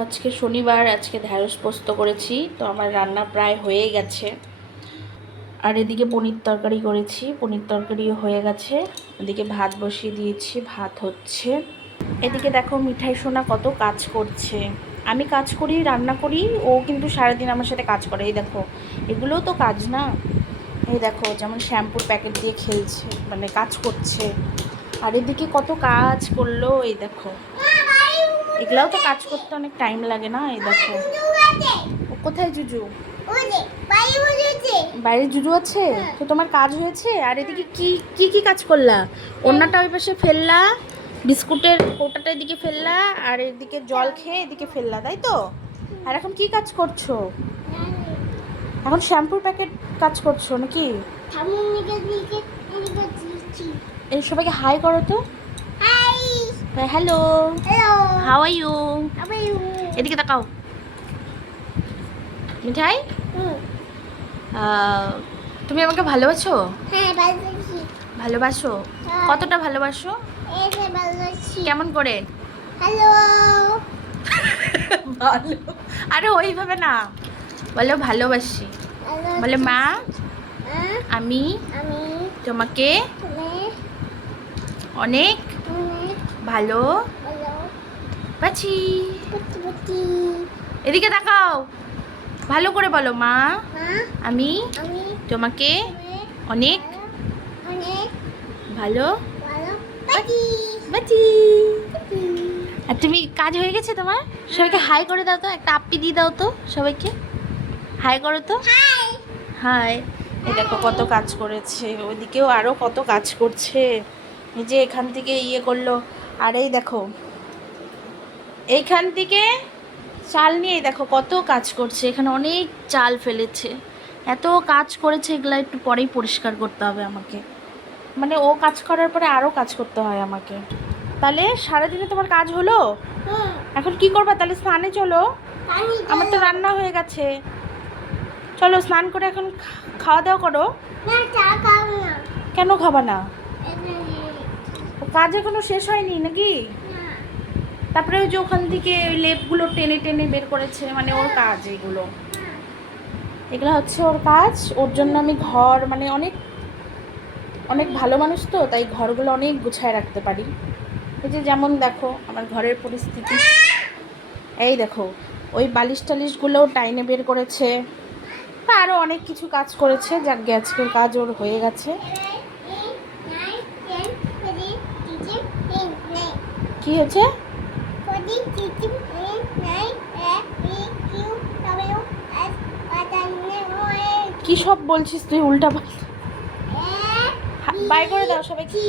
আজকে শনিবার, আজকে ঢ্যাঁড়স পোস্ত করেছি, তো আমার রান্না প্রায় হয়ে গেছে। আর এদিকে পনির তরকারি করেছি, পনির তরকারিও হয়ে গেছে। এদিকে ভাত বসিয়ে দিয়েছি, ভাত হচ্ছে। এদিকে দেখো মিঠাই সোনা কত কাজ করছে। আমি কাজ করি, রান্না করি, ও কিন্তু সারাদিন আমার সাথে কাজ করে। এই দেখো, এগুলোও তো কাজ না। এই দেখো, যেমন শ্যাম্পুর প্যাকেট দিয়ে খেলছে, মানে কাজ করছে। আর এদিকে কত কাজ করলো, এই দেখো। এগুলাও তো কাজ করতে অনেক টাইম লাগে না। এই দেখো, ও কোথায় জুজু? বাইরে জুজু আছে। তো তোমার কাজ হয়েছে। আর এদিকে কি কি কি কাজ করলা? ওন্নাটা ওই পাশে ফেললা, বিস্কুটের কৌটাটা এদিকে ফেললা, আর এদিকে জল খেয়ে এদিকে ফেললা, তাই তো? আর এখন কি কাজ করছো? এখন শ্যাম্পুর প্যাকেট কাজ করছো নাকি? এই সবাইকে হাই করো তো। Hello, how are you? এদিকে তাকাও। মিঠাই, তুমি আমাকে ভালোবাসো? ভালোবাসো? কতটা ভালোবাসো? কেমন করে? হ্যালো। ভালো। আরে ওইভাবে না, বলো ভালোবাসি। বলে মা, আমি তোমাকে অনেক ভালো বাসি। এদিকে তাকাও, ভালো করে বলো। মা, আমি তোমাকে অনেক ভালো বাসি। আর তুমি, কাজ হয়ে গেছে তোমার? সবাইকে হাই করে দাও তো, একটা আপ্পি দিয়ে দাও তো সবাইকে। হাই করো তো। হাই। এই দেখো কত কাজ করেছে, ওইদিকেও আরও কত কাজ করছে। এই যে এখান থেকে ইয়ে করলো। আর এই দেখো, এইখান থেকে চাল নিয়ে দেখো কত কাজ করছে। এখানে অনেক চাল ফেলেছে, এত কাজ করেছে। এগুলো একটু পরেই পরিষ্কার করতে হবে আমাকে। মানে ও কাজ করার পরে আরও কাজ করতে হয় আমাকে। তাহলে সারাদিনে তোমার কাজ হলো? এখন কি করবা তাহলে? স্নানে চলো। আমার তো রান্না হয়ে গেছে। চলো স্নান করে এখন খাওয়া দাওয়া করো। কেন খাবা না? কাজ এখনো শেষ হয়নি নাকি? তারপরে ওই যে ওখান থেকে ওই লেপগুলো টেনে টেনে বের করেছে, মানে ওর কাজ এগুলো। এগুলো হচ্ছে ওর কাজ। ওর জন্য আমি ঘর, মানে অনেক অনেক ভালো মানুষ তো, তাই ঘরগুলো অনেক গুছায় রাখতে পারি। এই যে যেমন দেখো আমার ঘরের পরিস্থিতি। এই দেখো, ওই বালিশ টালিশগুলোও টাইনে বের করেছে। আরও অনেক কিছু কাজ করেছে। যাক, আজকের কাজ ওর হয়ে গেছে। কি হয়েছে? কি সব বলছিস তুই উল্টা পাল্টা? বাই করে দাও সবাইকে।